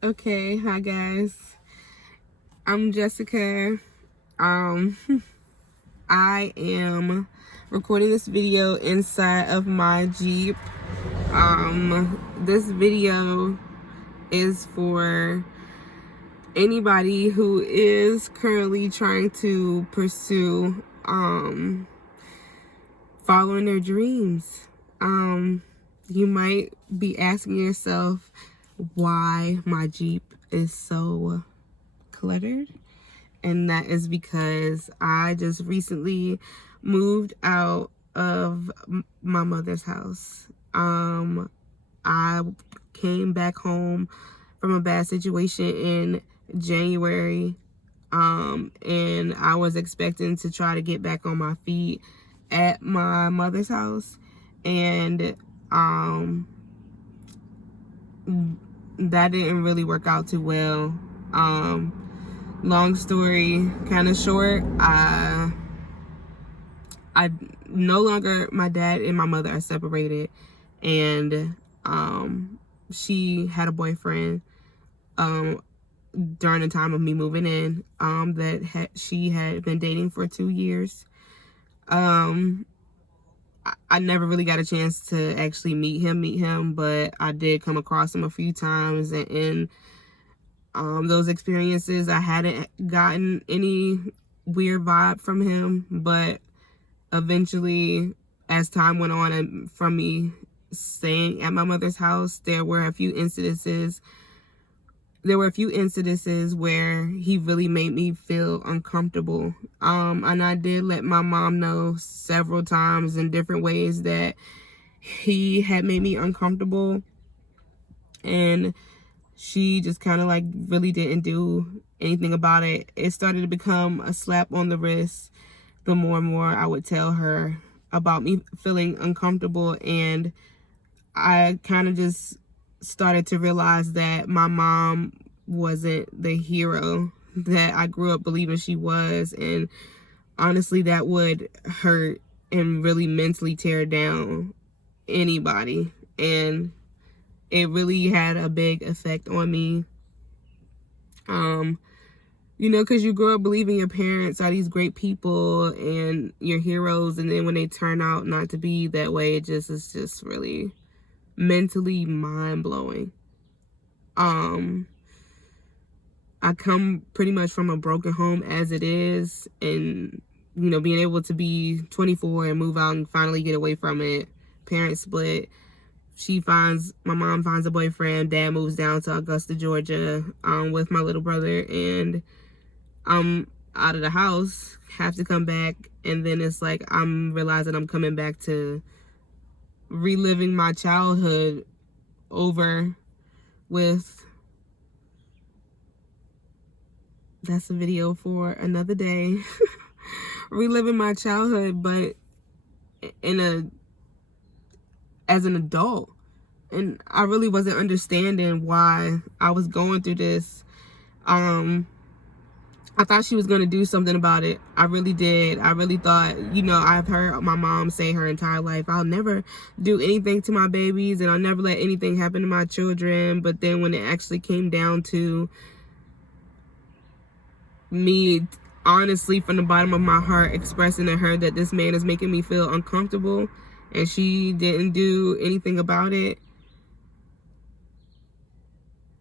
Okay, hi guys. I'm Jessica. Um, I am recording this video inside of my Jeep. This video is for anybody who is currently trying to pursue following their dreams. You might be asking yourself why my Jeep is so cluttered. And that is because I just recently moved out of my mother's house. I came back home from a bad situation in January, and I was expecting to try to get back on my feet at my mother's house, and that didn't really work out too well. Long story kind of short, I no longer, my dad and my mother are separated, and she had a boyfriend during the time of me moving in, that she had been dating for 2 years. I never really got a chance to actually meet him, but I did come across him a few times, and in those experiences, I hadn't gotten any weird vibe from him, but eventually, as time went on and from me staying at my mother's house, there were a few incidences where he really made me feel uncomfortable. And I did let my mom know several times in different ways that he had made me uncomfortable, and she just kind of like really didn't do anything about it. It started to become a slap on the wrist the more and more I would tell her about me feeling uncomfortable, and I kind of just started to realize that my mom wasn't the hero that I grew up believing she was, and honestly that would hurt and really mentally tear down anybody, and it really had a big effect on me. Because you grow up believing your parents are these great people and your heroes, and then when they turn out not to be that way, it's just really mentally mind-blowing. I come pretty much from a broken home as it is, and being able to be 24 and move out and finally get away from it. Parents split. My mom finds a boyfriend. Dad moves down to Augusta, Georgia, with my little brother, and I'm out of the house, have to come back, and then it's like I'm realizing I'm coming back to reliving my childhood over with, that's a video for another day. Reliving my childhood, but as an adult. And I really wasn't understanding why I was going through this. I thought she was going to do something about it. I really did. I really thought, I've heard my mom say her entire life, I'll never do anything to my babies and I'll never let anything happen to my children. But then when it actually came down to me, honestly, from the bottom of my heart, expressing to her that this man is making me feel uncomfortable and she didn't do anything about it,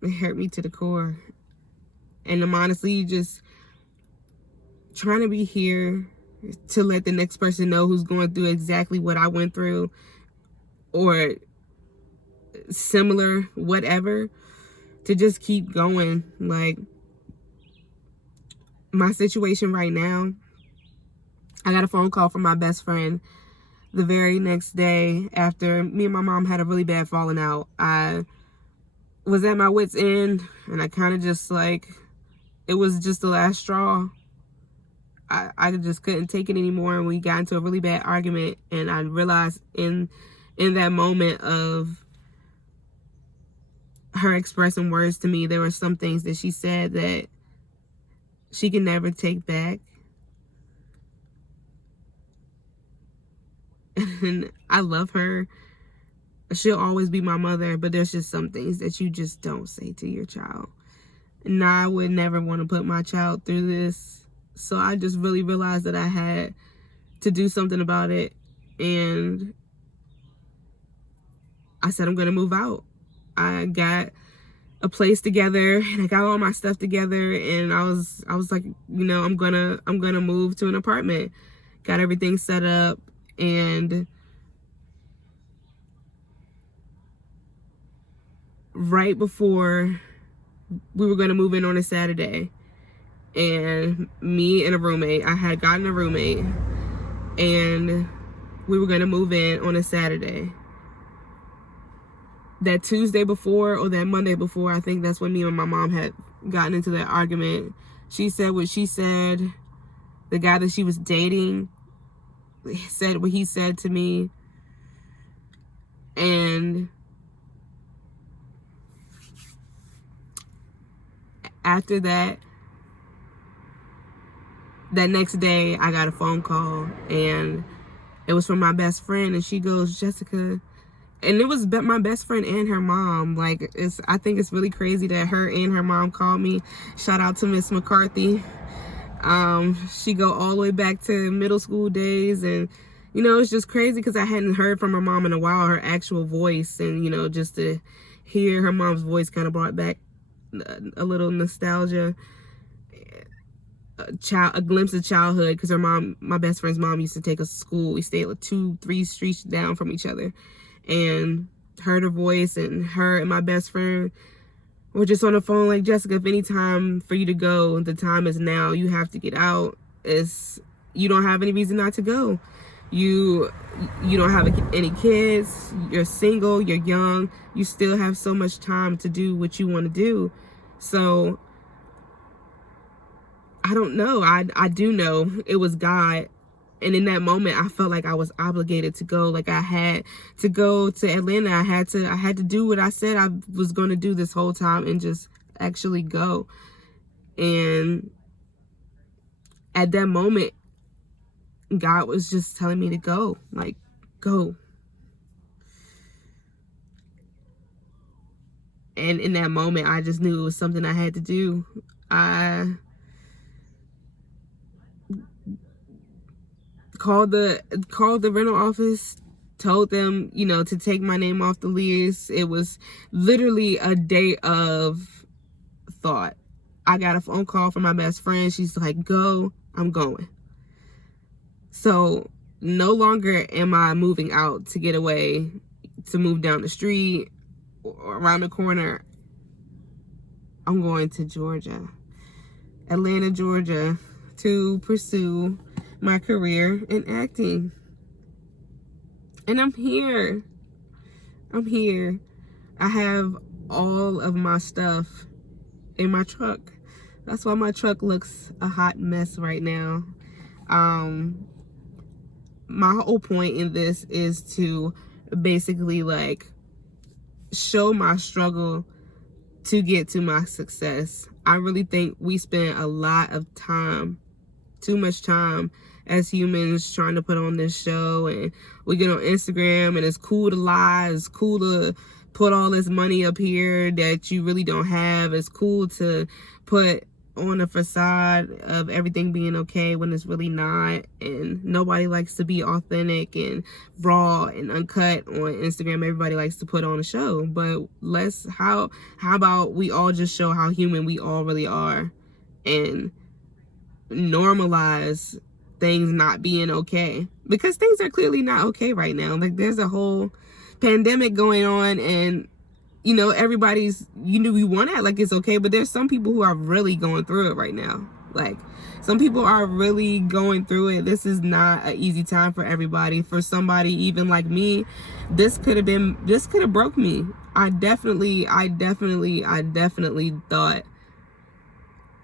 it hurt me to the core. And I'm honestly just trying to be here to let the next person know who's going through exactly what I went through or similar, whatever, to just keep going. Like, my situation right now, I got a phone call from my best friend the very next day after me and my mom had a really bad falling out. I was at my wit's end, and I kind of just like, it was just the last straw. I just couldn't take it anymore, and we got into a really bad argument, and I realized in that moment of her expressing words to me, there were some things that she said that she can never take back. And I love her, She'll always be my mother, but there's just some things that you just don't say to your child. And I would never want to put my child through this. So I just really realized that I had to do something about it. And I said, I'm going to move out. I got a place together and I got all my stuff together, and I was like, I'm gonna move to an apartment. Got everything set up, and right before we were gonna move in on a Saturday, and me and a roommate, I had gotten a roommate, and we were gonna move in on a Saturday. That Tuesday before or that Monday before, I think that's when me and my mom had gotten into that argument. She said what she said. The guy that she was dating said what he said to me. And after that next day, I got a phone call, and it was from my best friend, and she goes, Jessica. And it was my best friend and her mom. Like, I think it's really crazy that her and her mom called me. Shout out to Miss McCarthy. She go all the way back to middle school days, and it's just crazy because I hadn't heard from her mom in a while, her actual voice, and just to hear her mom's voice kind of brought back a little nostalgia, a glimpse of childhood, because her mom, my best friend's mom, used to take us to school. We stayed like 2-3 streets down from each other. And heard her voice, and her and my best friend were just on the phone like, Jessica, if any time for you to go, the time is now. You have to get out. You don't have any reason not to go. You don't have any kids. You're single. You're young. You still have so much time to do what you want to do. So I don't know. I do know it was God. And in that moment, I felt like I was obligated to go. Like, I had to go to Atlanta. I had to do what I said I was going to do this whole time, and just actually go. And at that moment, God was just telling me to go. Like, go. And in that moment, I just knew it was something I had to do. I called the rental office, told them, to take my name off the lease. It was literally a day of thought. I got a phone call from my best friend. She's like, go. I'm going. So no longer am I moving out to get away, to move down the street or around the corner. I'm going to Georgia, Atlanta, Georgia, to pursue my career in acting. And I'm here. I have all of my stuff in my truck. That's why my truck looks a hot mess right now. My whole point in this is to basically like show my struggle to get to my success. I really think we spend a lot of time, too much time as humans, trying to put on this show, and we get on Instagram and it's cool to lie, it's cool to put all this money up here that you really don't have, it's cool to put on a facade of everything being okay when it's really not. And nobody likes to be authentic and raw and uncut on Instagram. Everybody likes to put on a show, but how about we all just show how human we all really are, and normalize things not being okay, because things are clearly not okay right now. Like, there's a whole pandemic going on, and everybody's, we want to act like it's okay, but there's some people who are really going through it right now. Like, some people are really going through it. This is not an easy time for everybody. For somebody even like me, this could have broke me. I definitely thought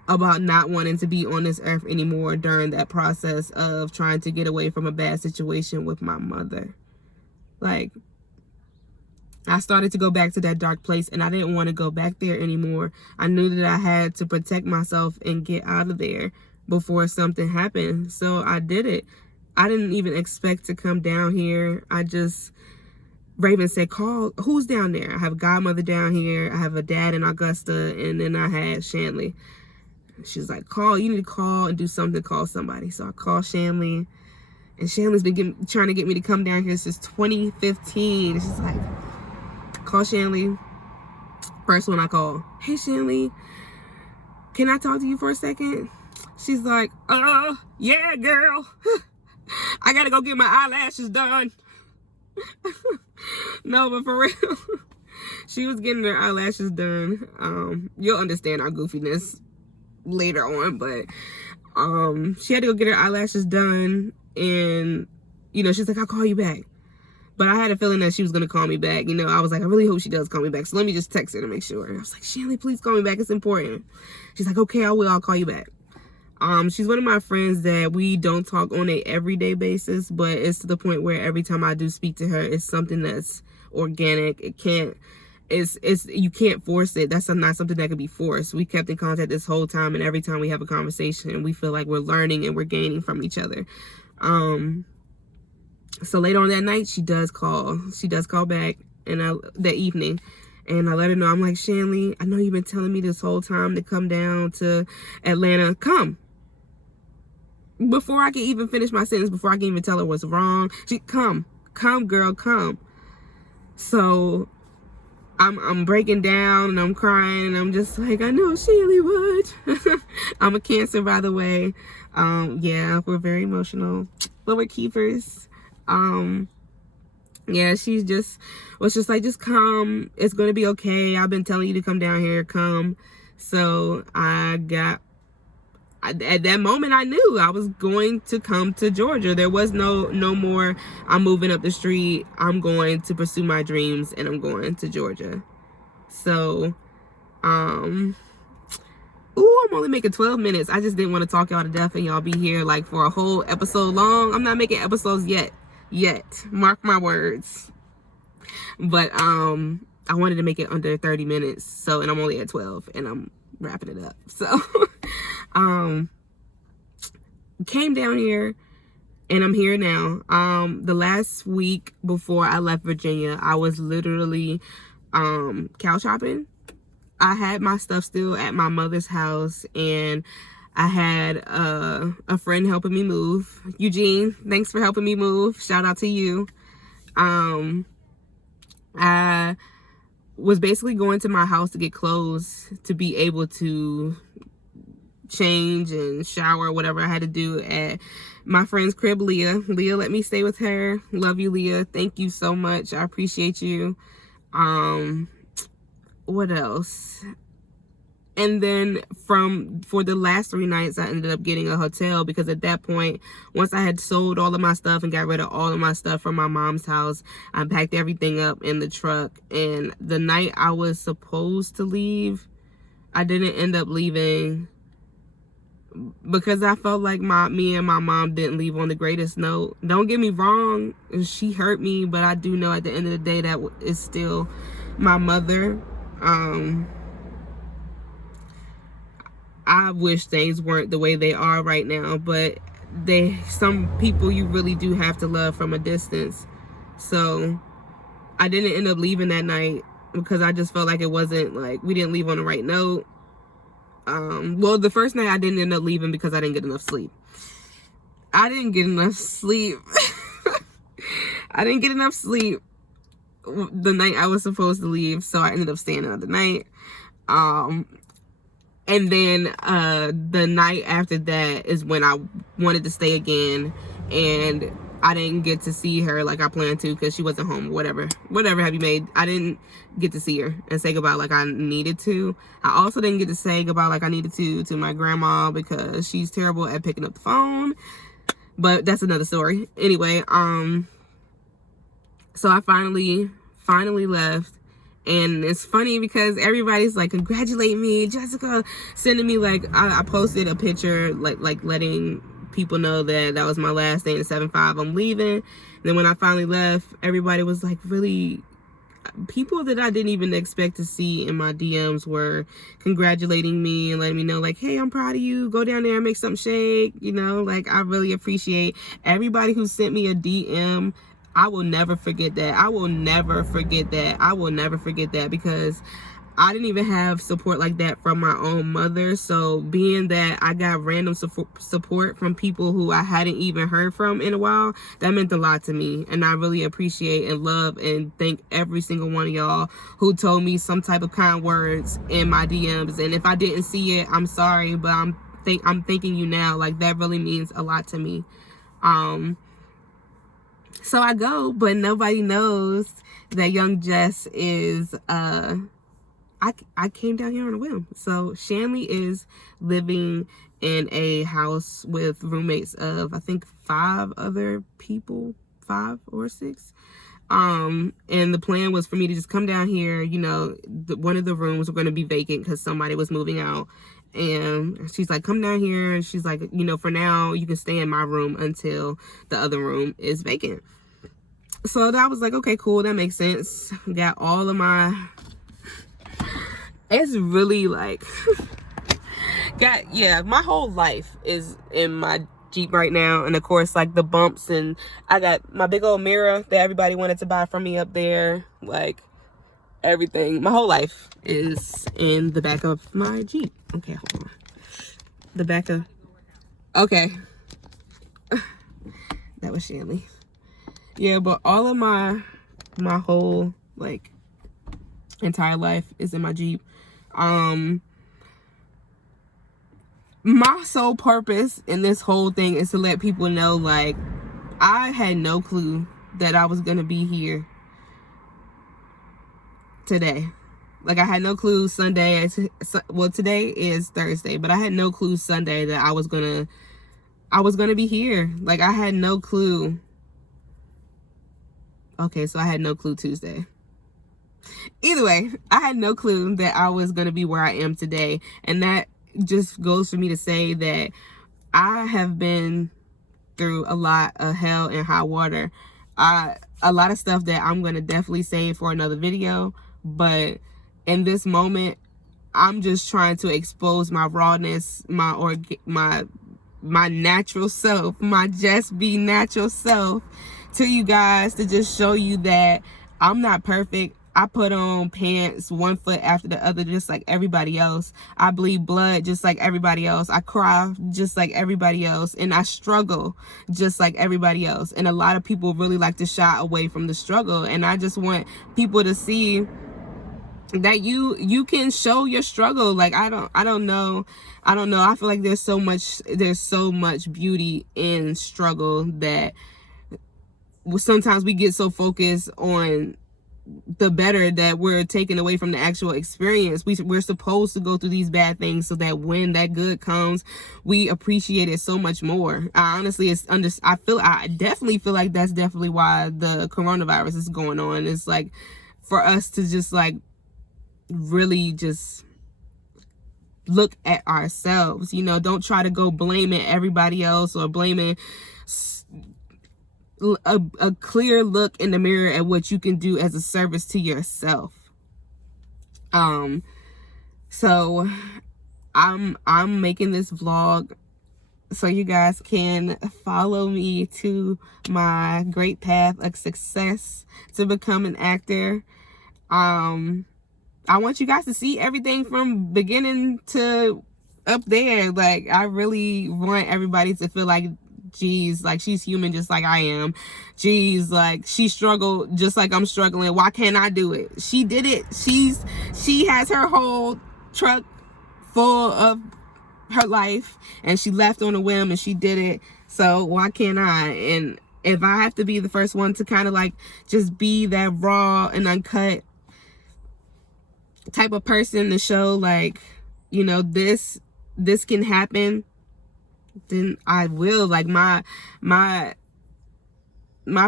about not wanting to be on this earth anymore during that process of trying to get away from a bad situation with my mother. Like, I started to go back to that dark place, and I didn't want to go back there anymore. I knew that I had to protect myself and get out of there before something happened. So I did it. I didn't even expect to come down here. I just Raven said, call, who's down there? I have a godmother down here. I have a dad in Augusta. And then I had Shanley. She's like, you need to call and do something, call somebody. So I called Shanley. And Shanley's been trying to get me to come down here since 2015. She's like, call Shanley. First one I call, hey Shanley, can I talk to you for a second? She's like, yeah, girl. I gotta go get my eyelashes done. No, but for real, she was getting her eyelashes done. You'll understand our goofiness later on, but she had to go get her eyelashes done, and she's like, I'll call you back. But I had a feeling that she was going to call me back. I was like, I really hope she does call me back. So let me just text her to make sure. And I was like, Shanley, please call me back. It's important. She's like, okay, I will. I'll call you back. She's one of my friends that we don't talk on a everyday basis, but it's to the point where every time I do speak to her, it's something that's organic. You can't force it. That's not something that can be forced. We kept in contact this whole time, and every time we have a conversation, we feel like we're learning and we're gaining from each other. So later on that night, she does call back, and that evening, and I let her know, I'm like, Shanley, I know you've been telling me this whole time to come down to Atlanta. Come. Before I can even finish my sentence, before I can even tell her what's wrong, she, come, girl, come. So I'm breaking down and I'm crying, and I'm just like, I know Shanley would. I'm a Cancer, by the way. Yeah, we're very emotional, but we're keepers. Yeah, she was just like, just come, it's gonna be okay, I've been telling you to come down here, come. So at that moment I knew I was going to come to Georgia. There was no more, I'm moving up the street, I'm going to pursue my dreams, and I'm going to Georgia. So ooh, I'm only making 12 minutes. I just didn't want to talk y'all to death and y'all be here like for a whole episode long. I'm not making episodes yet. Mark my words. But I wanted to make it under 30 minutes. So, and I'm only at 12 and I'm wrapping it up. So came down here and I'm here now. The last week before I left Virginia, I was literally couch hopping. I had my stuff still at my mother's house, and I had a friend helping me move. Eugene, thanks for helping me move. Shout out to you. I was basically going to my house to get clothes to be able to change and shower, whatever I had to do at my friend's crib, Leah. Leah let me stay with her. Love you, Leah. Thank you so much. I appreciate you. What else? And then for the last 3 nights, I ended up getting a hotel, because at that point, once I had sold all of my stuff and got rid of all of my stuff from my mom's house, I packed everything up in the truck. And the night I was supposed to leave, I didn't end up leaving, because I felt like me and my mom didn't leave on the greatest note. Don't get me wrong, she hurt me, but I do know at the end of the day that is still my mother. I wish things weren't the way they are right now, but some people you really do have to love from a distance. So I didn't end up leaving that night because I just felt like it wasn't, like, we didn't leave on the right note. Well, the first night I didn't end up leaving because I didn't get enough sleep. I didn't get enough sleep the night I was supposed to leave, so I ended up staying another night. And then the night after that is when I wanted to stay again, and I didn't get to see her like I planned to because she wasn't home. Whatever have you made. I didn't get to see her and say goodbye like I needed to. I also didn't get to say goodbye like I needed to my grandma, because she's terrible at picking up the phone. But that's another story. Anyway, so I finally left. And it's funny because everybody's like congratulating me, Jessica, sending me, like, I posted a picture like letting people know that was my last day in the 7-5, I'm leaving. And then when I finally left, everybody was like, really, people that I didn't even expect to see in my DMs were congratulating me and letting me know, like, hey, I'm proud of you, go down there and make something shake, like, I really appreciate everybody who sent me a DM. I will never forget that. I will never forget that. I will never forget that, because I didn't even have support like that from my own mother. So being that I got random support from people who I hadn't even heard from in a while, that meant a lot to me. And I really appreciate and love and thank every single one of y'all who told me some type of kind words in my DMs. And if I didn't see it, I'm sorry, but I'm thanking you now. Like, that really means a lot to me. So I go, but nobody knows that young Jess is I came down here on a whim. So Shanley is living in a house with roommates of, I think, 5 other people, 5 or 6. And the plan was for me to just come down here. You know, one of the rooms were going to be vacant because somebody was moving out. And she's like, come down here. And she's like, you know, for now, you can stay in my room until the other room is vacant. So that was like, okay, cool. That makes sense. Got all of my... It's really like... yeah, my whole life is in my Jeep right now. And of course, like, the bumps, and I got my big old mirror that everybody wanted to buy from me up there. Like, everything. My whole life is in the back of my Jeep. Okay, hold on. The back of... Okay. That was Shanley. Yeah, but all of my whole, like, entire life is in my Jeep. My sole purpose in this whole thing is to let people know, like, I had no clue that I was gonna be here today. Like, I had no clue Sunday. Well, today is Thursday, but I had no clue Sunday that I was gonna be here. Like, I had no clue. Okay, so I had no clue Tuesday. Either way, I had no clue that I was going to be where I am today. And that just goes for me to say that I have been through a lot of hell and high water. A lot of stuff that I'm going to definitely save for another video. But in this moment, I'm just trying to expose my rawness, my natural self, my just be natural self to you guys, to just show you that I'm not perfect. I put on pants 1 foot after the other, just like everybody else. I bleed blood just like everybody else. I cry just like everybody else. And I struggle just like everybody else. And a lot of people really like to shy away from the struggle. And I just want people to see that you can show your struggle. Like, I don't know. I feel like there's so much beauty in struggle that sometimes we get so focused on the better that we're taken away from the actual experience. We're supposed to go through these bad things so that when that good comes, we appreciate it so much more. I definitely feel like that's definitely why the coronavirus is going on. It's like for us to just like really just look at ourselves, you know. Don't try to go blaming everybody else or blaming. A clear look in the mirror at what you can do as a service to yourself. So I'm making this vlog so you guys can follow me to my great path of success to become an actor. I want you guys to see everything from beginning to up there. Like, I really want everybody to feel like, geez, like, she's human just like I am. Geez, like, she struggled just like I'm struggling. Why can't I do it? She did it. She has her whole truck full of her life, and she left on a whim, and she did it. So why can't I? And if I have to be the first one to kind of like just be that raw and uncut type of person to show, like, you know, this can happen, then I will. Like, my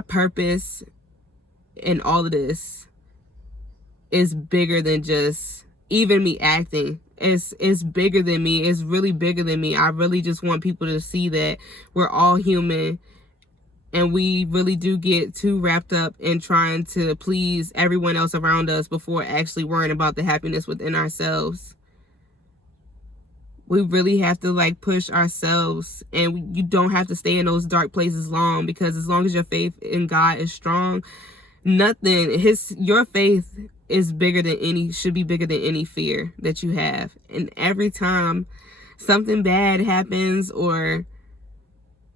purpose in all of this is bigger than just even me acting. It's bigger than me. It's really bigger than me. I really just want people to see that we're all human, and we really do get too wrapped up in trying to please everyone else around us before actually worrying about the happiness within ourselves. We really have to like push ourselves, and you don't have to stay in those dark places long, because as long as your faith in God is strong, your faith is bigger than should be bigger than any fear that you have. And every time something bad happens or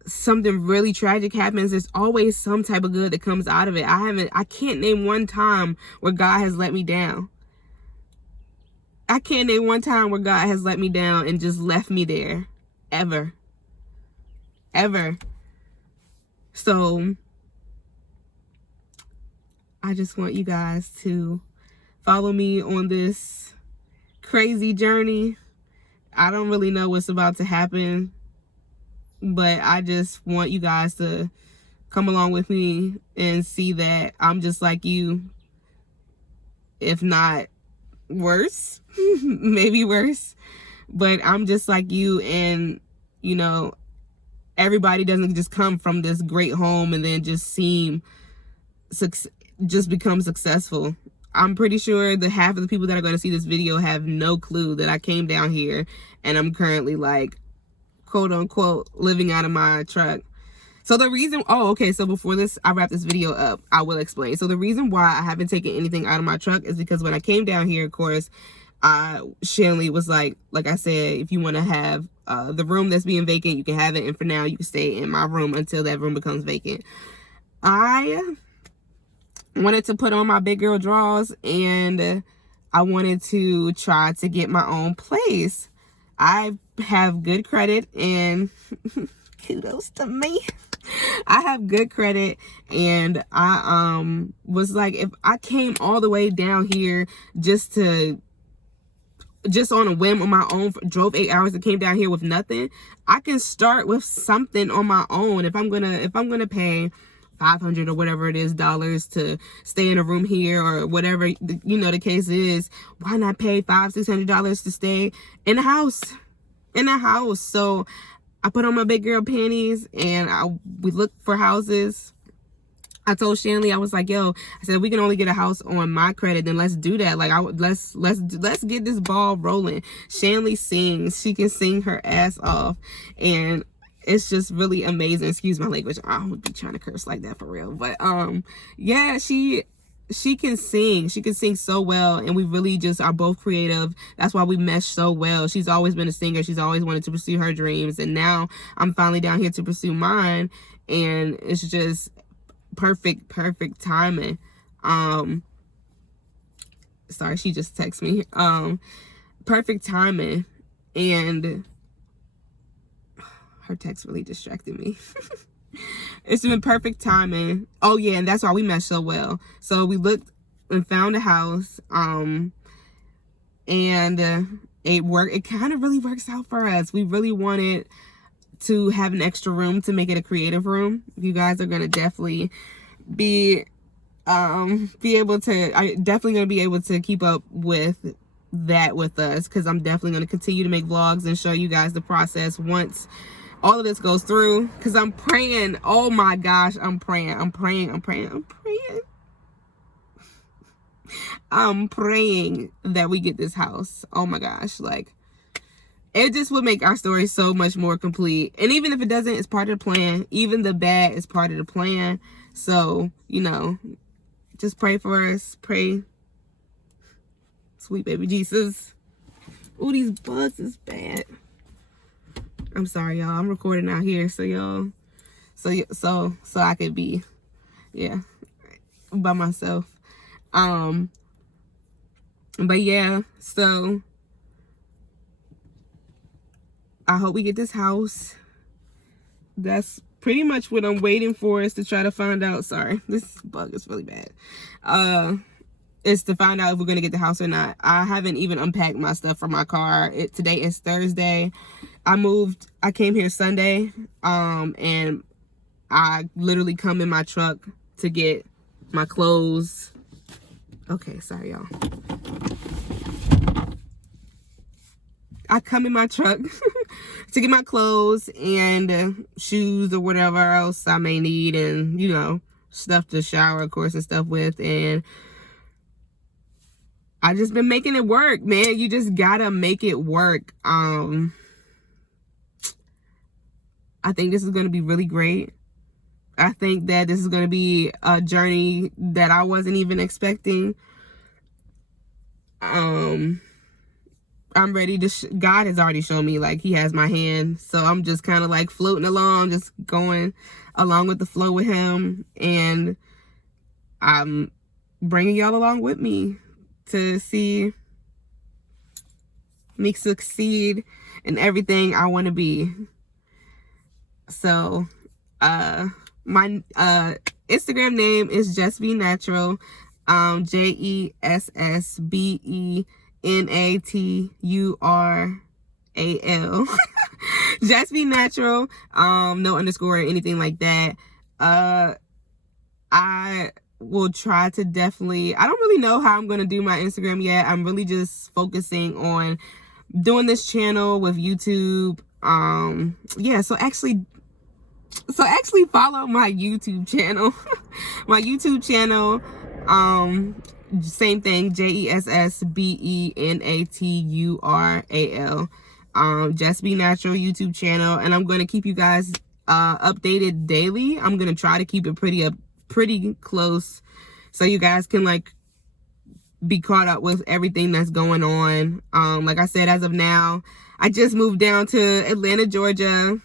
something really tragic happens, there's always some type of good that comes out of it. I can't name one time where God has let me down. I can't name one time where God has let me down and just left me there. Ever. So I just want you guys to follow me on this crazy journey. I don't really know what's about to happen, but I just want you guys to come along with me and see that I'm just like you, if not worse, maybe worse, but I'm just like you. And you know, everybody doesn't just come from this great home and then just become successful. I'm pretty sure the half of the people that are going to see this video have no clue that I came down here and I'm currently like, quote unquote, living out of my truck. So the reason, so before I wrap this video up, I will explain. So the reason why I haven't taken anything out of my truck is because when I came down here, of course, Shanley was like I said, if you want to have the room that's being vacant, you can have it. And for now, you can stay in my room until that room becomes vacant. I wanted to put on my big girl drawers, and I wanted to try to get my own place. I have good credit, and kudos to me. I have good credit, and I was like, if I came all the way down here just on a whim on my own, drove 8 hours and came down here with nothing, I can start with something on my own. If I'm gonna pay $500 or whatever it is dollars to stay in a room here, or whatever the case is, why not pay $500-$600 to stay in a house? So I put on my big girl panties and we looked for houses. I told Shanley, I was like, yo, I said, we can only get a house on my credit, then let's do that. Like, let's get this ball rolling. Shanley sings. She can sing her ass off, and it's just really amazing. Excuse my language. I would be trying to curse like that for real. But yeah, she can sing. She can sing so well, and we really just are both creative. That's why we mesh so well. She's always been a singer. She's always wanted to pursue her dreams, and now I'm finally down here to pursue mine, and it's just perfect timing. Sorry, she just texted me. Perfect timing, and her text really distracted me. It's been perfect timing. Oh yeah, and that's why we meshed so well. So we looked and found a house, and it kind of really works out for us. We really wanted to have an extra room to make it a creative room. You guys are gonna definitely be able to keep up with that with us, because I'm definitely going to continue to make vlogs and show you guys the process once all of this goes through, because I'm praying. Oh my gosh, I'm praying that we get this house. Oh my gosh, like, it just would make our story so much more complete. And even if it doesn't, it's part of the plan. Even the bad is part of the plan. So, just pray for us. Pray. Sweet baby Jesus. Ooh, these bugs is bad. I'm sorry, y'all. I'm recording out here, so I could be, by myself. But yeah, so I hope we get this house. That's pretty much what I'm waiting for, is to try to find out. Sorry, this bug is really bad. Is to find out if we're gonna get the house or not. I haven't even unpacked my stuff from my car. Today is Thursday. I came here Sunday, and I literally come in my truck to get my clothes. Okay, sorry y'all. I come in my truck to get my clothes and shoes or whatever else I may need, and stuff to shower, of course, and stuff with. And I just been making it work, man. You just gotta make it work. I think this is gonna be really great. I think that this is gonna be a journey that I wasn't even expecting. I'm ready to God has already shown me, like, he has my hand, so I'm just kind of like floating along, just going along with the flow with him, and I'm bringing y'all along with me to see me succeed in everything I want to be. So my Instagram name is Just Be Natural, JESSBENATURAL. Just Be Natural, no underscore or anything like that. I will try to definitely, I don't really know how I'm going to do my Instagram yet. I'm really just focusing on doing this channel with YouTube. Yeah, so actually follow my YouTube channel. My YouTube channel, same thing, JESSBENATURAL. Just Be Natural YouTube channel, and I'm going to keep you guys updated daily. I'm going to try to keep it pretty close, so you guys can like be caught up with everything that's going on. Like I said, as of now, I just moved down to Atlanta, Georgia.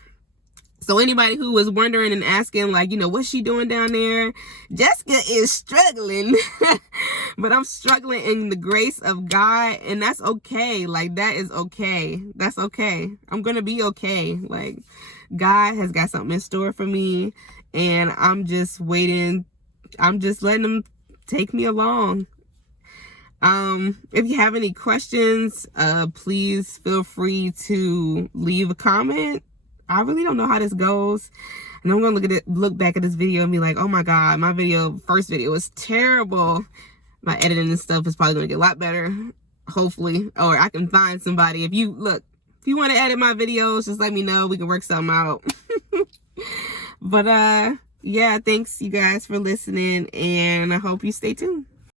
So anybody who was wondering and asking, like, you know, what's she doing down there? Jessica is struggling. But I'm struggling in the grace of God, and that's okay. Like, that is okay. That's okay. I'm going to be okay. Like, God has got something in store for me, and I'm just waiting. I'm just letting him take me along. If you have any questions, please feel free to leave a comment. I really don't know how this goes, and I'm gonna look back at this video and be like, oh my God, my first video was terrible. My editing and stuff is probably gonna get a lot better, hopefully, or I can find somebody. If you want to edit my videos, just let me know. We can work something out. But yeah, thanks you guys for listening, and I hope you stay tuned.